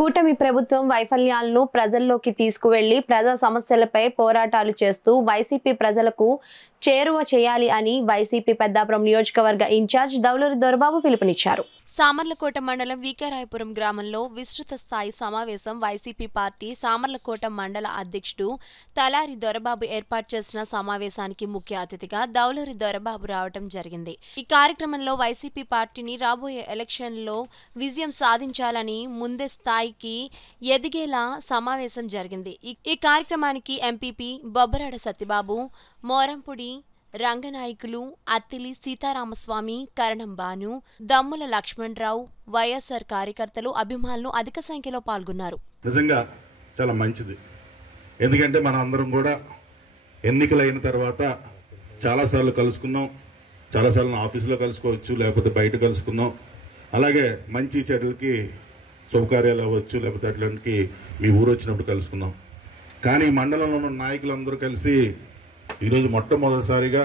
కూటమి ప్రభుత్వం వైఫల్యాలను ప్రజల్లోకి తీసుకువెళ్లి ప్రజా సమస్యలపై పోరాటాలు చేస్తూ వైసీపీ ప్రజలకు చేరువ చేయాలి అని వైసీపీ పెద్దాపురం నియోజకవర్గ ఇన్ఛార్జ్ దౌలూరి దొరబాబు పిలుపునిచ్చారు. సామర్లకోట మండలం వీకేరాయపురం గ్రామంలో విస్తృత స్థాయి సమావేశం వైసీపీ పార్టీ సామర్లకోట మండల అధ్యక్షుడు తలారి దొరబాబు ఏర్పాటు చేసిన సమావేశానికి ముఖ్య అతిథిగా దౌలూరి దొరబాబు రావడం జరిగింది. ఈ కార్యక్రమంలో వైసీపీ పార్టీని రాబోయే ఎలక్షన్లో విజయం సాధించాలని ముందే స్థాయికి ఎదిగేలా సమావేశం జరిగింది. ఈ కార్యక్రమానికి ఎంపీపీ బొబ్బరాడ సత్యబాబు, మోరంపుడి రంగనాయకులు, అత్తిలి సీతారామస్వామి, కరణం బాను, దమ్ముల లక్ష్మణరావు, వైఎస్ఆర్ కార్యకర్తలు, అభిమానులు అధిక సంఖ్యలో పాల్గొన్నారు. నిజంగా చాలా మంచిది. ఎందుకంటే మనం అందరం కూడా ఎన్నికలైన తర్వాత చాలాసార్లు కలుసుకున్నాం. చాలాసార్లు ఆఫీసులో కలుసుకోవచ్చు, లేకపోతే బయట కలుసుకున్నాం. అలాగే మంచి చెడులకి శుభకార్యాలు అవ్వచ్చు, లేకపోతే అట్లాంటికి మీ ఊరు వచ్చినప్పుడు కలుసుకున్నాం. కానీ మండలంలో ఉన్న నాయకులందరూ కలిసి ఈరోజు మొట్టమొదటిసారిగా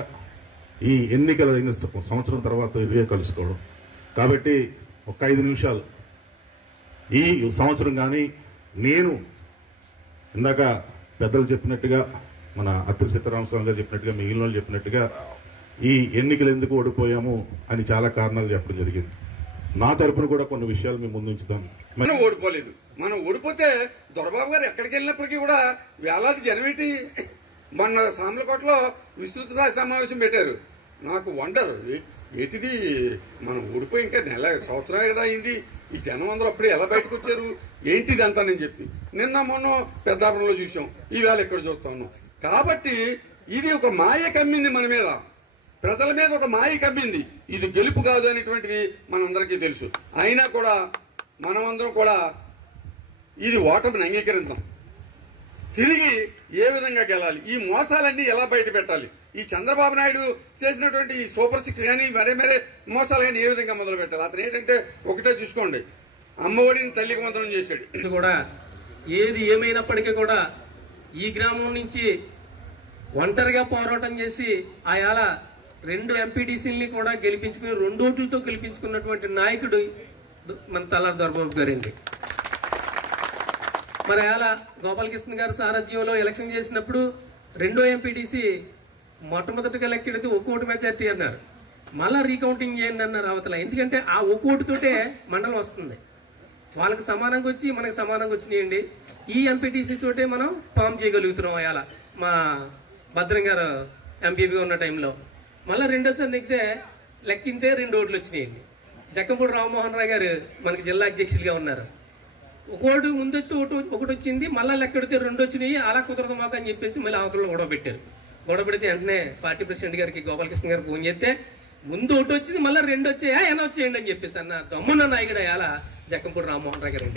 ఈ ఎన్నికల సంవత్సరం తర్వాత ఇదే కలుసుకోవడం. కాబట్టి ఒక 5 నిమిషాలు ఈ సంవత్సరం కానీ నేను ఇందాక పెద్దలు చెప్పినట్టుగా, మన అత్తిలి సీతారామస్వామి గారు చెప్పినట్టుగా, మిగిలిన వాళ్ళు చెప్పినట్టుగా ఈ ఎన్నికలు ఎందుకు ఓడిపోయాము అని చాలా కారణాలు చెప్పడం జరిగింది. నా తరపున కూడా కొన్ని విషయాలు మేము ముందు ఉంచుతాం. మనం ఓడిపోలేదు. మనం ఓడిపోతే దొరబాబు గారు ఎక్కడికి వెళ్ళినప్పటికీ కూడా వేలాది జనమేటి మొన్న సామర్లకోటలో విస్తృత సమావేశం పెట్టారు. నాకు వండర్ ఏంటిది, మనం ఓడిపోయి ఇంకా సంవత్సరమే కదా అయింది, ఈ జనం అందరూ అప్పుడే ఎలా బయటకు వచ్చారు, ఏంటిది అంతా నేను చెప్పి నిన్న మొన్న పెద్దాపురంలో చూసాం, ఈవేళ ఇక్కడ చూస్తా ఉన్నాం. కాబట్టి ఇది ఒక మాయ కమ్మింది మన మీద, ప్రజల మీద ఒక మాయ కమ్మింది. ఇది గెలుపు కాదు అనేటువంటిది మనందరికీ తెలుసు. అయినా కూడా మనమందరం కూడా ఇది ఓటమిని అంగీకరిద్దాం. తిరిగి ఏ విధంగా గెలాలి, ఈ మోసాలన్నీ ఎలా బయట పెట్టాలి, ఈ చంద్రబాబు నాయుడు చేసినటువంటి ఈ సూపర్ 6 కానీ మరే మోసాలు కానీ ఏ విధంగా మొదలు పెట్టాలి. అతను ఏంటంటే ఒకటే చూసుకోండి, అమ్మఒడిని తల్లికి వందనం చేశాడు. ఇది కూడా ఏది ఏమైనప్పటికీ కూడా ఈ గ్రామం నుంచి ఒంటరిగా పోరాటం చేసి ఆయాల 2 ఎంపీటీసీలని కూడా గెలిపించుకుని 2 ఓట్లతో గెలిపించుకున్నటువంటి నాయకుడు మన తలారి దొరబాబు గారండి. మరి అలా గోపాలకృష్ణ గారి సారథ్యంలో ఎలక్షన్ చేసినప్పుడు 2వ ఎంపీటీసీ మొట్టమొదటిగా ఎలక్టెడ్ 1 ఓటు మెజార్టీ అన్నారు. మళ్ళా రీకౌంటింగ్ చేయండి అన్నారు అవతల. ఎందుకంటే ఆ 1 ఓటుతోటే మండలం వస్తుంది. వాళ్ళకి సమానంగా వచ్చి మనకు సమానంగా వచ్చినాయండి. ఈ ఎంపీటీసీ తోటే మనం ఫామ్ చేయగలుగుతున్నాం. అలా మా భద్రం గారు ఎంపీపీగా ఉన్న టైంలో మళ్ళీ రెండోసారి నెగ్గితే లెక్కింతే 2 ఓట్లు వచ్చినాయండి. జక్కంపూడి రామ్మోహన్ రావు గారు మనకి జిల్లా అధ్యక్షులుగా ఉన్నారు. 1 ఓటు ముందు ఒకటి వచ్చింది, మళ్ళీ లెక్కెడితే 2 వచ్చినాయి. అలా కుదరదు మాకు అని చెప్పేసి మళ్ళీ అవతలలో గొడవ పెట్టారు. గొడవ పెడితే వెంటనే పార్టీ ప్రెసిడెంట్ గారికి గోపాలకృష్ణ గారికి ఫోన్ చేస్తే ముందు 1 వచ్చింది, మళ్ళీ 2 వచ్చాయా, ఎలా వచ్చేయండి అని చెప్పేసి అన్న దమ్మున్న నాయకుడు అలా జక్కంపూడి రామ్మోహన్ రావు గారు.